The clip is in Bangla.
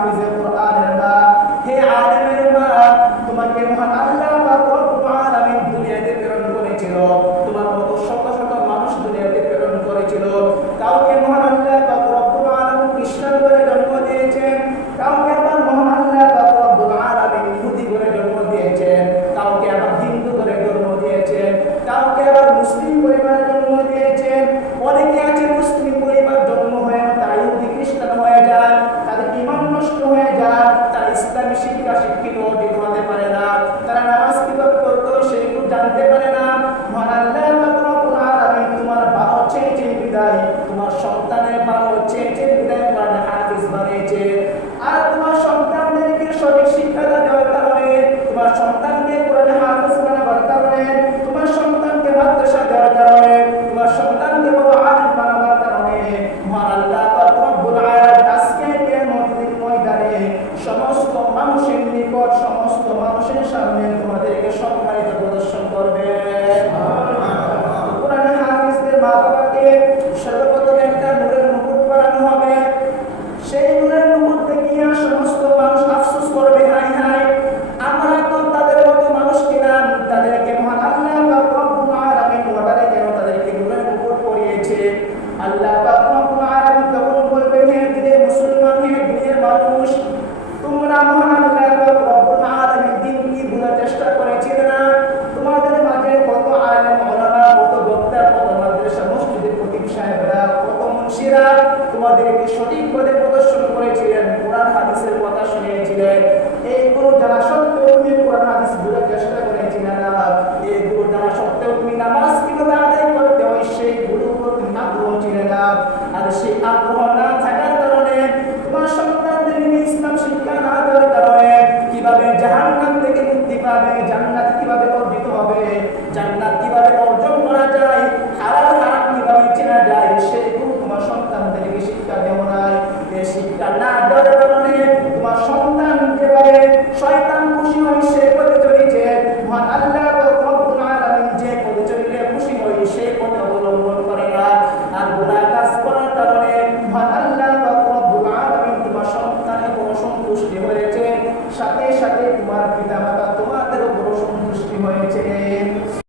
হাফিজে কোরআনের মা, হে আলেমের মা, তোমাকে মহান আল্লাহ পাক রব্বুল আলামিন দুনিয়াতে প্রেরণ করেছিল, তোমার মতো শত শত মানুষ দুনিয়াতে প্রেরণ করেছিল। কাউকে মহান আল্লাহ পাক রব্বুল আলামিন খ্রিস্টান করে জন্ম দিয়েছেন, কাউকে আবার মহান আল্লাহ পাক রব্বুল আলামিন ইহুদি করে জন্ম দিয়েছেন, কাউকে আবার হিন্দু করে জন্ম দিয়েছেন, কাউকে আবার মুসলিম পরিবারে জন্ম দিয়েছেন। অনেকে আছে মুসলিম পরিবার জন্ম হয়ে তারা ইহুদি খ্রিস্টান হয়ে যায়, তাদের ঈমান নষ্ট হয়ে যায়, তারা ইসলামী শিক্ষা শিক্ষিত অর্জিত হতে পারে না, তারা নামাজ কিভাবে করতে হয় সেগুলো জানতে পারে না। মহান আল্লাহ পাক রব্বুল আলামিন তোমার ভালো চেয়েছে বিদায়, তোমার সন্তানের ভালো চেয়েছে বিদায় কোরআন হাফিজ বানিয়েছে। আর তোমার সন্তানদেরকে সঠিক শিক্ষা দেওয়ার কারণে, তোমার সন্তানকে কোরআন হাফিজ বানাবার কারণে, তোমার সন্তানকে মাদ্রাসা দেওয়ার কারণে, তোমার সন্তানকে বড় আলেম বানাবার কারণে মহান আল্লাহ পাক রব্বুল আলামিন আজকে কিয়ামতের ময়দানে সমস্ত মানুষের নিকট, সমস্ত মানুষের সামনে তোমাদেরকে সম্মানিত প্রদর্শন করবে। কোরআন হাফিজদের মা বাবাকে সর্বপ্রথম একটা নূরের মুকুট পরানো হবে। সেই নূরের মুকুট দেখিয়া সমস্ত মানুষ আফসোস করবে, হাই হাই আমরা তো তাদের মতো মানুষ কিনা, তাদেরকে মহান আল্লাহ পাক রব্বুল আলামিন ওয়াদারে কেন তাদেরকে নূরের মুকুট পরিয়েছে। আল্লাহ পাক রব্বুল আলামিন তখন বলবেন, হে দিনের মুসলমান, হে দিনের মানুষ, তোমরা মহান আল্লাহ পাক রব্বুল আলামিন দিন কি বোঝার চেষ্টা করেছিলে না? তোমাদের মাঝে কত আলেম ওলামা, কত বক্তা, কত মাদ্রাসা মসজিদের খতিব সাহেবরা, কত মুন্সিরা তোমাদেরকে সঠিক পথে প্রদর্শন করেছিলেন, কোরআন হাদিসের কথা শুনিয়েছিলেন। এইগুলো যারা